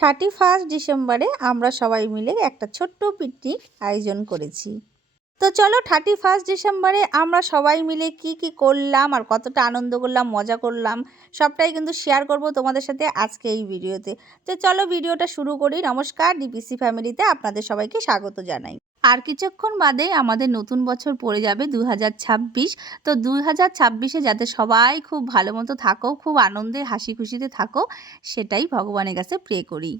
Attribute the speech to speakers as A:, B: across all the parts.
A: Thirty first ডিসেম্বরে আমরা সবাই মিলে একটা ছোট্ট পিকনিক আয়োজন করেছি। তো চলো থার্টি ফার্স্ট ডিসেম্বরে আমরা সবাই মিলে কি কি করলাম আর কতটা আনন্দ করলাম, মজা করলাম, সবটাই কিন্তু শেয়ার করব তোমাদের সাথে আজকে এই ভিডিওতে। তো চলো ভিডিওটা শুরু করি। নমস্কার ডিপিসি ফ্যামিলিতে আপনাদের সবাইকে স্বাগত জানাই। আর কিছুক্ষণ বাদে আমাদের নতুন বছর পড়ে যাবে দু হাজার ছাব্বিশ। তো দু হাজার ছাব্বিশে যাতে সবাই খুব ভালো মতো থাকো, খুব আনন্দে, হাসি খুশিতে থাকো, সেটাই ভগবানের কাছে প্রে করি।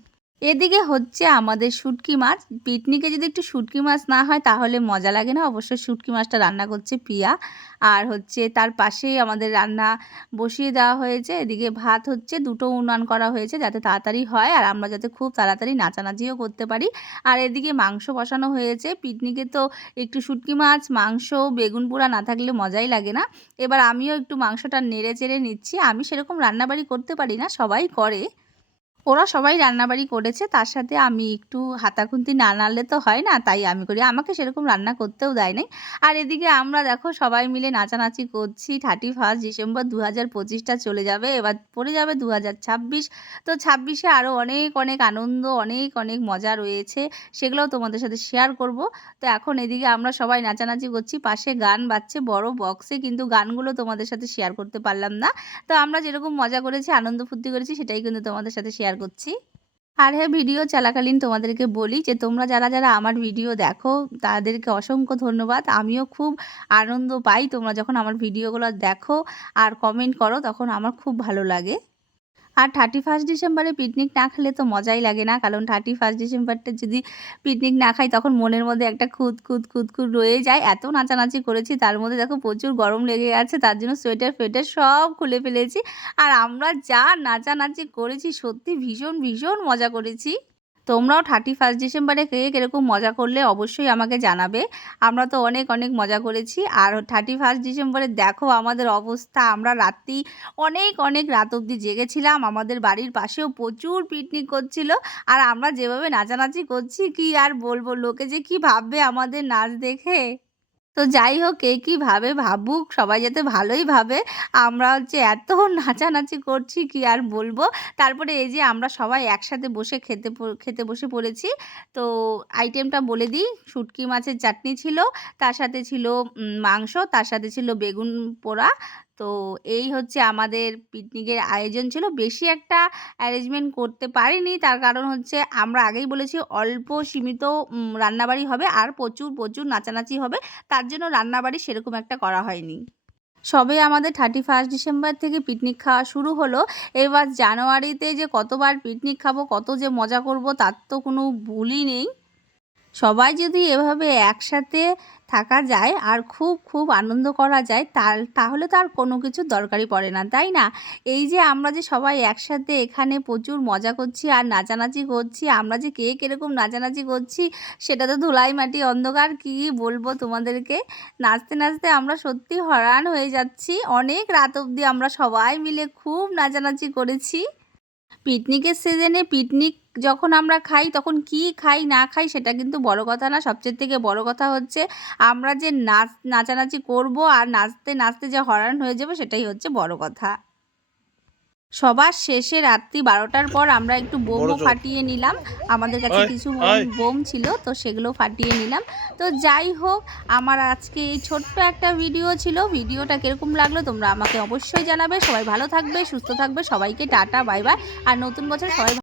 A: এদিকে হচ্ছে আমাদের শুটকি মাছ। পিকনিকে যদি একটু শুটকি মাছ না হয়, তাহলে মজা লাগে না। অবশ্যই শুটকি মাছটা রান্না করছে পিয়া আর হচ্ছে তার পাশেই আমাদের রান্না বসিয়ে দেওয়া হয়েছে। এদিকে ভাত হচ্ছে, দুটো উনান করা হয়েছে যাতে তাড়াতাড়ি হয়, আর আমরা যাতে খুব তাড়াতাড়ি নাচানাচিও করতে পারি। আর এদিকে মাংস বসানো হয়েছে। পিকনিকে তো একটু শুটকি মাছ, মাংস, বেগুন পোড়া না থাকলে মজাই লাগে না। এবার আমিও একটু মাংসটা নেড়ে চেড়ে নিচ্ছি। আমি সেরকম রান্নাবাড়ি করতে পারি না, সবাই করে। ওরা সবাই রান্নাবাড়ি করেছে, তার সাথে আমি একটু হাতাখুন্তি না নাড়লে তো হয় না, তাই আমি করি। আমাকে সেরকম রান্না করতেও দেয় নাই। আর এদিকে আমরা দেখো সবাই মিলে নাচানাচি করছি, থার্টি ফার্স্ট ডিসেম্বর দু হাজার পঁচিশটা চলে যাবে, এবার পড়ে যাবে দু হাজার ছাব্বিশ। তো ছাব্বিশে আরও অনেক অনেক আনন্দ, অনেক অনেক মজা রয়েছে, সেগুলোও তোমাদের সাথে শেয়ার করব। তো এখন এদিকে আমরা সবাই নাচানাচি করছি, পাশে গান বাজছে, বড় বক্সে কিন্তু গানগুলো তোমাদের সাথে শেয়ার করতে পারলাম না। তো আমরা যেরকম মজা করেছি, আনন্দ ফুর্তি করেছি, সেটাই কিন্তু তোমাদের সাথে শেয়ার করছি। আর হ্যাঁ ভিডিও চলাকালীন তোমাদেরকে বলি যে, তোমরা যারা যারা আমার ভিডিও দেখো, তাদেরকে অসংখ্য ধন্যবাদ। আমিও খুব আনন্দ পাই তোমরা যখন আমার ভিডিওগুলো দেখো আর কমেন্ট করো, তখন আমার খুব ভালো লাগে। আর থার্টি ফার্স্ট ডিসেম্বরে পিকনিক না খেলে তো মজাই লাগে না। কারণ থার্টি ফার্স্ট ডিসেম্বরটা যদি পিকনিক না খাই, তখন মনের মধ্যে একটা খুদ খুদ খুদ খুদ রয়ে যায়। এত নাচানাচি করেছি, তার মধ্যে দেখো প্রচুর গরম লেগে আছে, তার জন্য সোয়েটার ফোয়েটার সব খুলে ফেলেছি। আর আমরা যা নাচানাচি করেছি, সত্যি ভীষণ ভীষণ মজা করেছি। তোমরাও থার্টি ফার্স্ট ডিসেম্বরে কে কীরকম মজা করলে অবশ্যই আমাকে জানাবে। আমরা তো অনেক অনেক মজা করেছি। আর থার্টি ফার্স্ট ডিসেম্বরে দেখো আমাদের অবস্থা। আমরা রাত্রি অনেক অনেক রাত অব্দি জেগেছিলাম। আমাদের বাড়ির পাশেও প্রচুর পিকনিক করছিল। আর আমরা যেভাবে নাচানাচি করছি, কি আর বলব? লোকে যে কি ভাববে আমাদের নাচ দেখে? তো যাই হোক, কে কী ভাবে ভাবুক, সবাই যাতে ভালোই ভাবে। আমরা হচ্ছে এত নাচানাচি করছি, কি আর বলব? তারপরে এই যে আমরা সবাই একসাথে বসে খেতে খেতে বসে পড়েছি। তো আইটেমটা বলে দিই। শুটকি মাছের চাটনি ছিল, তার সাথে ছিল মাংস, তার সাথে ছিল বেগুন পোড়া। তো এই হচ্ছে আমাদের পিকনিকের আয়োজন ছিল। বেশি একটা অ্যারেঞ্জমেন্ট করতে পারিনি, তার কারণ হচ্ছে আমরা আগেই বলেছি, অল্প সীমিত রান্নাবাড়ি হবে, আর প্রচুর প্রচুর নাচানাচি হবে। তার জন্য রান্নাবাড়ি সেরকম একটা করা হয়নি। সবে আমাদের থার্টি ফার্স্ট ডিসেম্বর থেকে পিকনিক খাওয়া শুরু হলো। এবার জানুয়ারিতে যে কতবার পিকনিক খাব, কত যে মজা করব, তার তো কোনো ভুলই নেই। সবাই যদি এভাবে একসাথে থাকা যায় আর খুব খুব আনন্দ করা যায় তার তাহলে তো আর কোনো কিছু দরকারই পড়ে না, তাই না? এই যে আমরা যে সবাই একসাথে এখানে প্রচুর মজা করছি আর নাচানাচি করছি, আমরা যে কে কীরকম নাচানাচি করছি, সেটা তো ধুলাই মাটি অন্ধকার, কী বলব তোমাদেরকে? নাচতে নাচতে আমরা সত্যি হরান হয়ে যাচ্ছি। অনেক রাত অবধি আমরা সবাই মিলে খুব নাচানাচি করেছি। পিকনিকের সিজনে পিকনিক যখন আমরা খাই তখন কি খাই না খাই সেটা কিন্তু বড় কথা না। সবচেয়ে থেকে বড় কথা হচ্ছে আমরা যে নাচ নাচানাচি করব আর নাচতে নাচতে যে হরান হয়ে যাব সেটাই হচ্ছে বড় কথা। সবার শেষে রাত্রি বারোটার পর আমরা একটু বোমও ফাটিয়ে নিলাম। আমাদের কাছে কিছু বোম ছিল তো সেগুলো ফাটিয়ে নিলাম। তো যাই হোক আমার আজকে এই ছোট্ট একটা ভিডিও ছিল। ভিডিওটা কীরকম লাগল তোমরা আমাকে অবশ্যই জানাবে। সবাই ভালো থাকবে সুস্থ থাকবে। সবাইকে টাটা বাই বাই। আর নতুন বছর সবাই